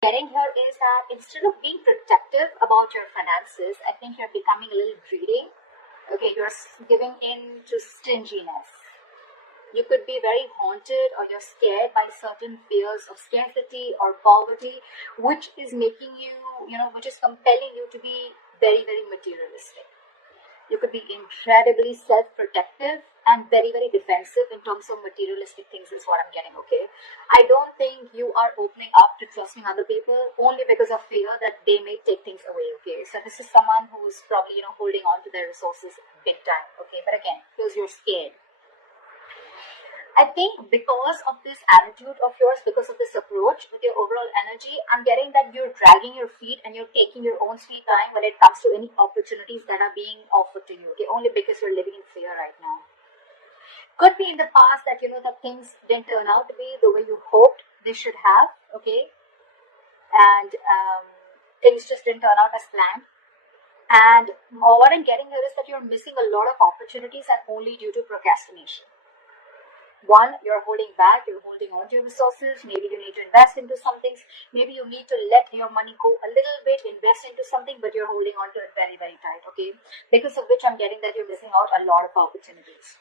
Getting here is that instead of being protective about your finances, I think you're becoming a little greedy. Okay, you're giving in to stinginess. You could be very haunted or you're scared by certain fears of scarcity or poverty, which is making you, which is compelling you to be very, very materialistic. You could be incredibly self-protective and very, very defensive in terms of materialistic things is what I'm getting, okay? I don't think you are opening up to trusting other people only because of fear that they may take things away, okay? So this is someone who's probably, holding on to their resources big time, okay? But again, because you're scared. I think because of this attitude of yours, because of this approach with your overall energy, I'm getting that you're dragging your feet and you're taking your own sweet time when it comes to any opportunities that are being offered to you, okay? Only because you're living in fear right now. Could be in the past that, that things didn't turn out to be the way you hoped they should have, okay? And things just didn't turn out as planned. And what I'm getting here is that you're missing a lot of opportunities and only due to procrastination. One, you're holding back, you're holding on to your resources. Maybe you need to invest into some things. Maybe you need to let your money go a little bit, invest into something, but you're holding on to it very, very tight, okay? Because of which I'm getting that you're missing out a lot of opportunities.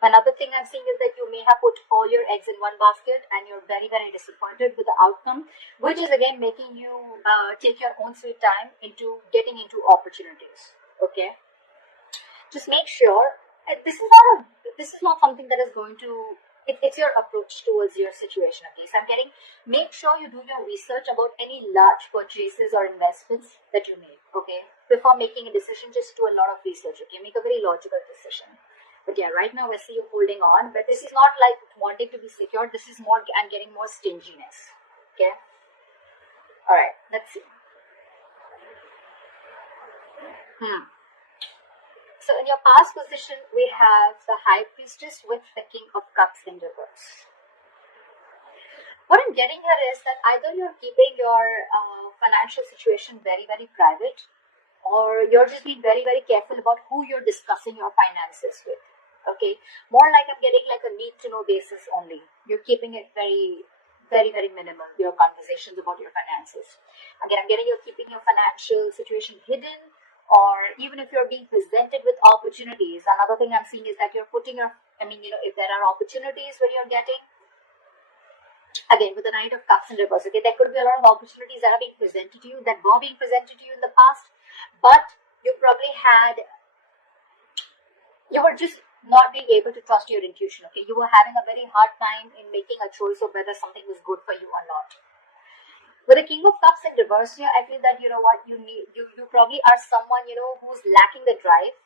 Another thing I'm seeing is that you may have put all your eggs in one basket and you're very, very disappointed with the outcome, which is again making you take your own sweet time into getting into opportunities, okay? Just make sure this is not something that is going to, it's your approach towards your situation, okay? So I'm getting, make sure you do your research about any large purchases or investments that you make, okay? Before making a decision, just do a lot of research, okay? Make a very logical decision. But yeah, right now I see you holding on, but this is not like wanting to be secure. This is more, I'm getting more stinginess, okay? All right, let's see. So in your past position, we have the High Priestess with the King of Cups in reverse. What I'm getting here is that either you're keeping your financial situation very, very private, or you're just being very, very careful about who you're discussing your finances with. Okay, more like I'm getting like a need to know basis only. You're keeping it very, very, very minimal, your conversations about your finances. Again, I'm getting you're keeping your financial situation hidden, or even if you're being presented with opportunities. Another thing I'm seeing is that you're putting your, if there are opportunities where you're getting, again, with the Knight of Cups in reverse, okay, there could be a lot of opportunities that are being presented to you, that were being presented to you in the past, but you probably you were just not being able to trust your intuition, okay? You were having a very hard time in making a choice of whether something was good for you or not. With the King of Cups in reverse here, I feel that, you probably are someone, who's lacking the drive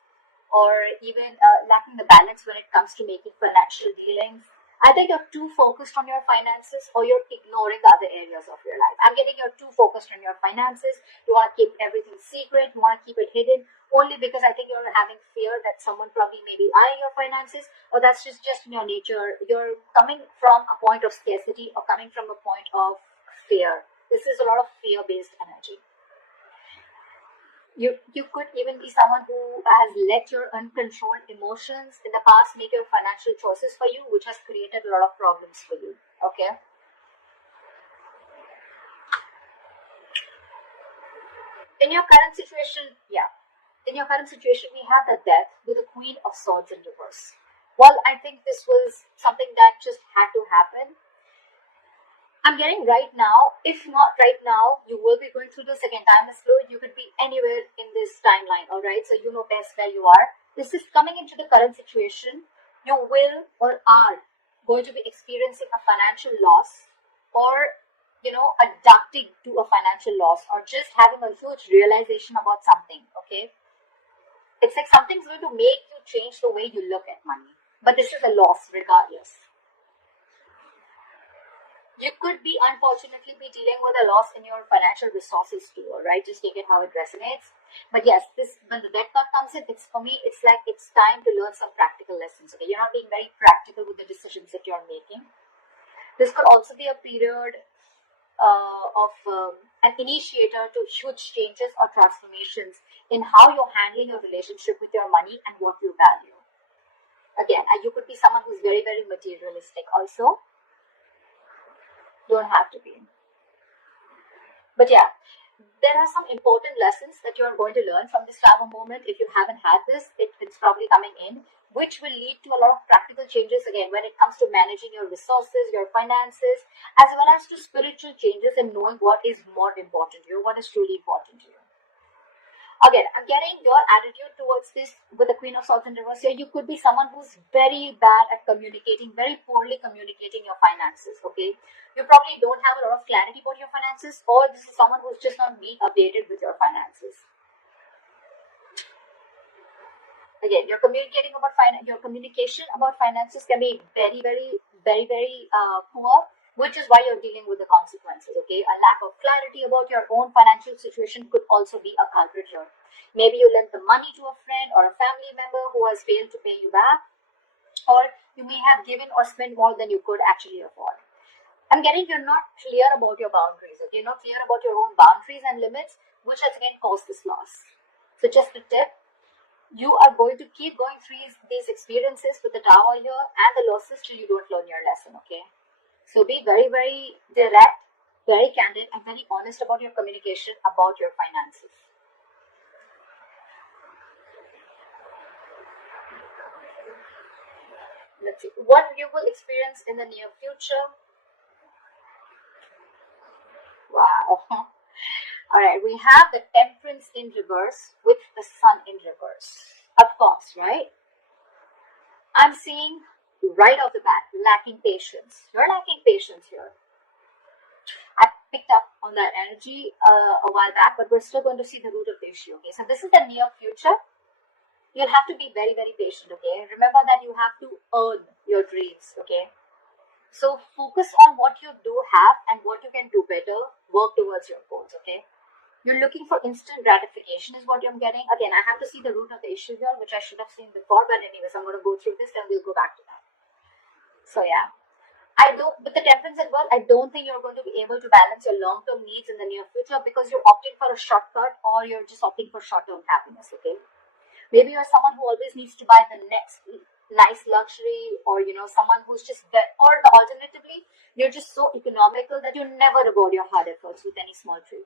or even lacking the balance when it comes to making financial dealings. Either you're too focused on your finances or you're ignoring the other areas of your life. I'm getting you're too focused on your finances. You want to keep everything secret. You want to keep it hidden only because I think you're having fear that someone probably may be eyeing your finances, or that's just in your nature. You're coming from a point of scarcity or coming from a point of fear. This is a lot of fear-based energy. You could even be someone who has let your uncontrolled emotions in the past make your financial choices for you, which has created a lot of problems for you. Okay. In your current situation, we have the Death with the Queen of Swords in reverse. Well, I think this was something that just had to happen. I'm getting right now, if not right now, you will be going through the second timeless fluid. You could be anywhere in this timeline, all right? So you know best where you are. This is coming into the current situation. You will or are going to be experiencing a financial loss, or, adapting to a financial loss, or just having a huge realization about something, okay? It's like something's going to make you change the way you look at money. But this is a loss regardless. You could be, unfortunately, be dealing with a loss in your financial resources too, all right? Just take it how it resonates. But yes, when the Death card comes in, for me, it's like it's time to learn some practical lessons, okay? You're not being very practical with the decisions that you're making. This could also be a period of an initiator to huge changes or transformations in how you're handling your relationship with your money and what you value. Again, you could be someone who's very, very materialistic also. Don't have to be. But yeah, there are some important lessons that you're going to learn from this travel moment. If you haven't had this, it's probably coming in, which will lead to a lot of practical changes again when it comes to managing your resources, your finances, as well as to spiritual changes and knowing what is more important to you, what is truly important to you. Again, I'm getting your attitude towards this with the Queen of Swords in reverse here. You could be someone who's very bad at communicating, very poorly communicating your finances, okay? You probably don't have a lot of clarity about your finances, or this is someone who's just not being updated with your finances. Again, your communication about finances can be very poor, which is why you're dealing with the consequences, okay? A lack of clarity about your own financial situation could also be a culprit here. Maybe you lent the money to a friend or a family member who has failed to pay you back, or you may have given or spent more than you could actually afford. I'm getting you're not clear about your boundaries, okay? You're not clear about your own boundaries and limits, which has again caused this loss. So just a tip, you are going to keep going through these experiences with the Tower here and the losses till you don't learn your lesson, okay? So be very direct, very candid, and very honest about your communication about your finances. Let's see what you will experience in the near future. Wow. All right, we have the Temperance in reverse with the Sun in reverse. Of course, right? I'm seeing right off the bat, lacking patience. You're lacking patience here. I picked up on that energy a while back, but we're still going to see the root of the issue, okay? So this is the near future. You'll have to be very patient, okay? Remember that you have to earn your dreams, okay? So focus on what you do have and what you can do better. Work towards your goals, okay? You're looking for instant gratification is what I'm getting. Again, I have to see the root of the issue here, which I should have seen before. But anyways, I'm going to go through this and we'll go back to that. So yeah, with the Temperance as well, I don't think you're going to be able to balance your long-term needs in the near future because you're opting for a shortcut or you're just opting for short-term happiness, okay? Maybe you're someone who always needs to buy the next nice luxury, or someone who's just or alternatively, you're just so economical that you never reward your hard efforts with any small treat.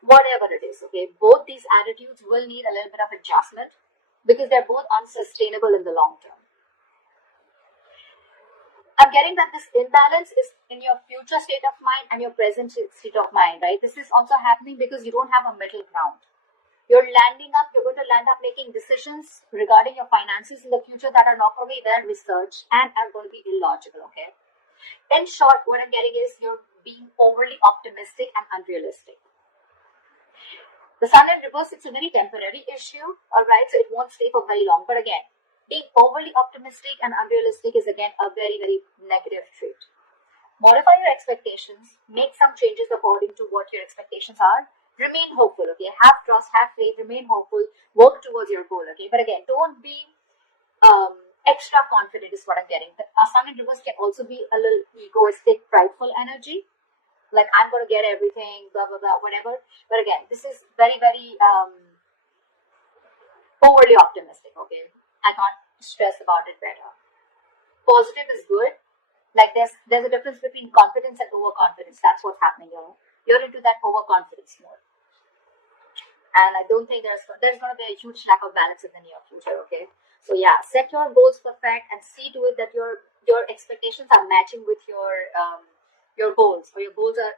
Whatever it is, okay, both these attitudes will need a little bit of adjustment because they're both unsustainable in the long term. I'm getting that this imbalance is in your future state of mind and your present state of mind, right? This is also happening because you don't have a middle ground. You're going to land up making decisions regarding your finances in the future that are not going to be well researched and are going to be illogical, okay? In short, what I'm getting is you're being overly optimistic and unrealistic. The Sun in reverse, it's a very temporary issue, alright, so it won't stay for very long. But again, being overly optimistic and unrealistic is again a very negative trait. Modify your expectations, make some changes according to what your expectations are. Remain hopeful, okay? Have trust, have faith, remain hopeful, work towards your goal, okay? But again, don't be extra confident is what I'm getting. The Sun in reverse can also be a little egoistic, prideful energy. Like, I'm going to get everything, blah, blah, blah, whatever. But again, this is very overly optimistic, okay? I can't stress about it better. Positive is good. Like, there's a difference between confidence and overconfidence. That's what's happening here. You're into that overconfidence mode. And I don't think there's going to be a huge lack of balance in the near future, okay? So yeah, set your goals perfect and see to it that your expectations are matching with your goals, or your goals are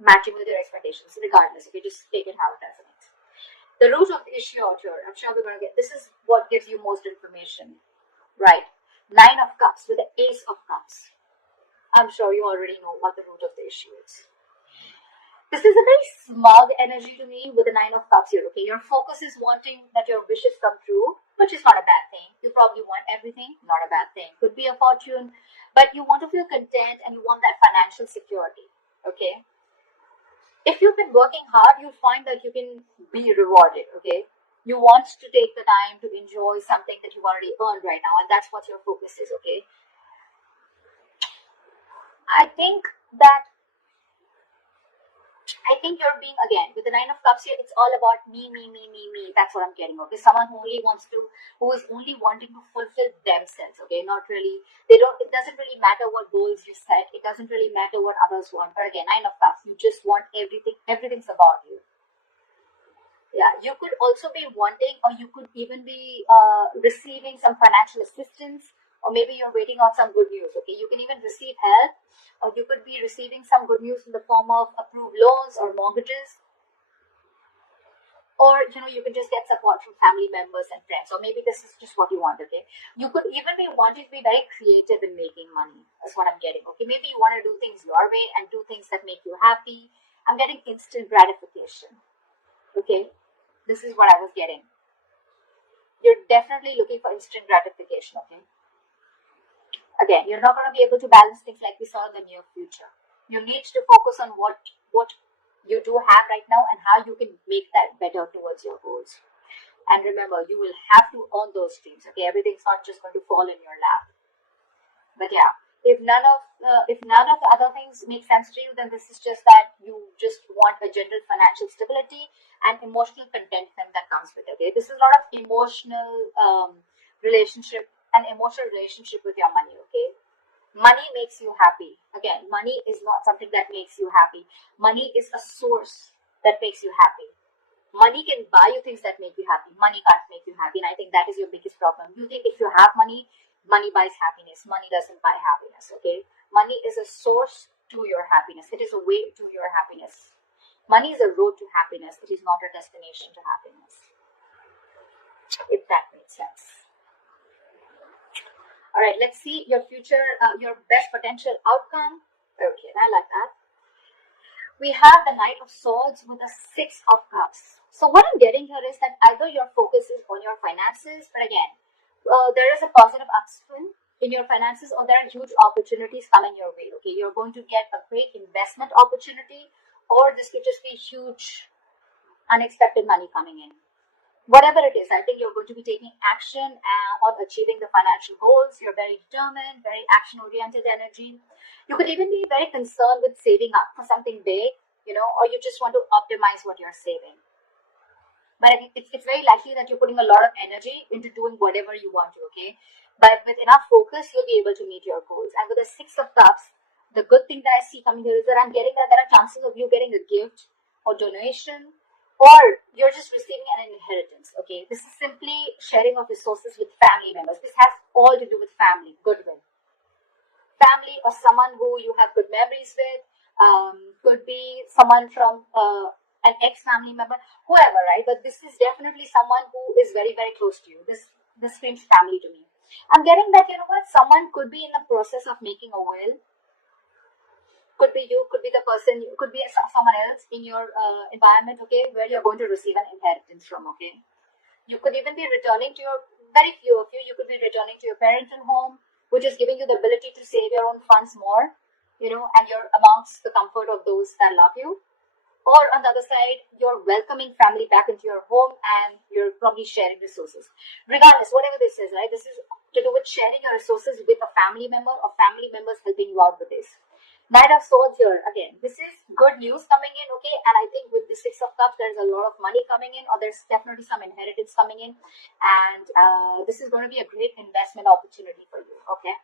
matching with your expectations, regardless. Okay, just take it how it resonates. The root of the issue out here, I'm sure we're going to get, this is what gives you most information, right? 9 of Cups with the Ace of Cups. I'm sure you already know what the root of the issue is. This is a very smug energy to me with the 9 of Cups here, okay? Your focus is wanting that your wishes come true, which is not a bad thing. You probably want everything, not a bad thing. Could be a fortune, but you want to feel content and you want that financial security, okay? If you've been working hard, you find that you can be rewarded, okay? You want to take the time to enjoy something that you've already earned right now, and that's what your focus is, okay? I think you're being, again, with the 9 of Cups here, it's all about me. That's what I'm getting, okay? Someone who only wants to who is only wanting to fulfill themselves, okay? Not really, it doesn't really matter what goals you set, it doesn't really matter what others want. But again, 9 of Cups, you just want everything's about you. Yeah, you could also be wanting, or you could even be receiving some financial assistance, or maybe you're waiting on some good news, okay? You can even receive help, or you could be receiving some good news in the form of approved loans or mortgages, or you can just get support from family members and friends, or maybe this is just what you want, okay? You could even be wanting to be very creative in making money. That's what I'm getting, okay? Maybe you want to do things your way and do things that make you happy. I'm getting instant gratification, okay? This is what I was getting. You're definitely looking for instant gratification, okay? Again, you're not going to be able to balance things like we saw in the near future. You need to focus on what you do have right now and how you can make that better towards your goals. And remember, you will have to earn those dreams, okay? Everything's not just going to fall in your lap. But yeah, if none of the other things make sense to you, then this is just that you just want a general financial stability and emotional contentment that comes with it, okay? This is a lot of emotional relationship with your money, okay? Money makes you happy. Again, money is not something that makes you happy. Money is a source that makes you happy. Money can buy you things that make you happy. Money can't make you happy. And I think that is your biggest problem. You think if you have money, money buys happiness. Money doesn't buy happiness, okay? Money is a source to your happiness. It is a way to your happiness. Money is a road to happiness. It is not a destination to happiness. If that makes sense. All right, let's see your future, your best potential outcome. Okay, I like that. We have the Knight of Swords with the 6 of Cups. So what I'm getting here is that either your focus is on your finances, but again, there is a positive upswing in your finances, or there are huge opportunities coming your way, okay? You're going to get a great investment opportunity, or this could just be huge unexpected money coming in. Whatever it is, I think you're going to be taking action on achieving the financial goals. You're very determined, very action-oriented energy. You could even be very concerned with saving up for something big, or you just want to optimize what you're saving. But it's very likely that you're putting a lot of energy into doing whatever you want to, okay? But with enough focus, you'll be able to meet your goals. And with the 6 of Cups, the good thing that I see coming here is that I'm getting that there are chances of you getting a gift or donation, or you're just receiving an inheritance, okay? This is simply sharing of resources with family members. This has all to do with family, goodwill. Family or someone who you have good memories with, could be someone from an ex-family member, whoever, right? But this is definitely someone who is very, very close to you. This screams family to me. I'm getting that, someone could be in the process of making a will. Could be you, could be the person, could be someone else in your environment, okay, where you're going to receive an inheritance from, okay? You could even be returning to very few of you, you could be returning to your parental home, which is giving you the ability to save your own funds more, and you're amongst the comfort of those that love you. Or on the other side, you're welcoming family back into your home and you're probably sharing resources. Regardless, whatever this is, right? This is to do with sharing your resources with a family member or family members helping you out with this. Knight of Swords here, again, this is good news coming in, okay? And I think with the 6 of Cups, there's a lot of money coming in, or there's definitely some inheritance coming in. And this is going to be a great investment opportunity for you, okay?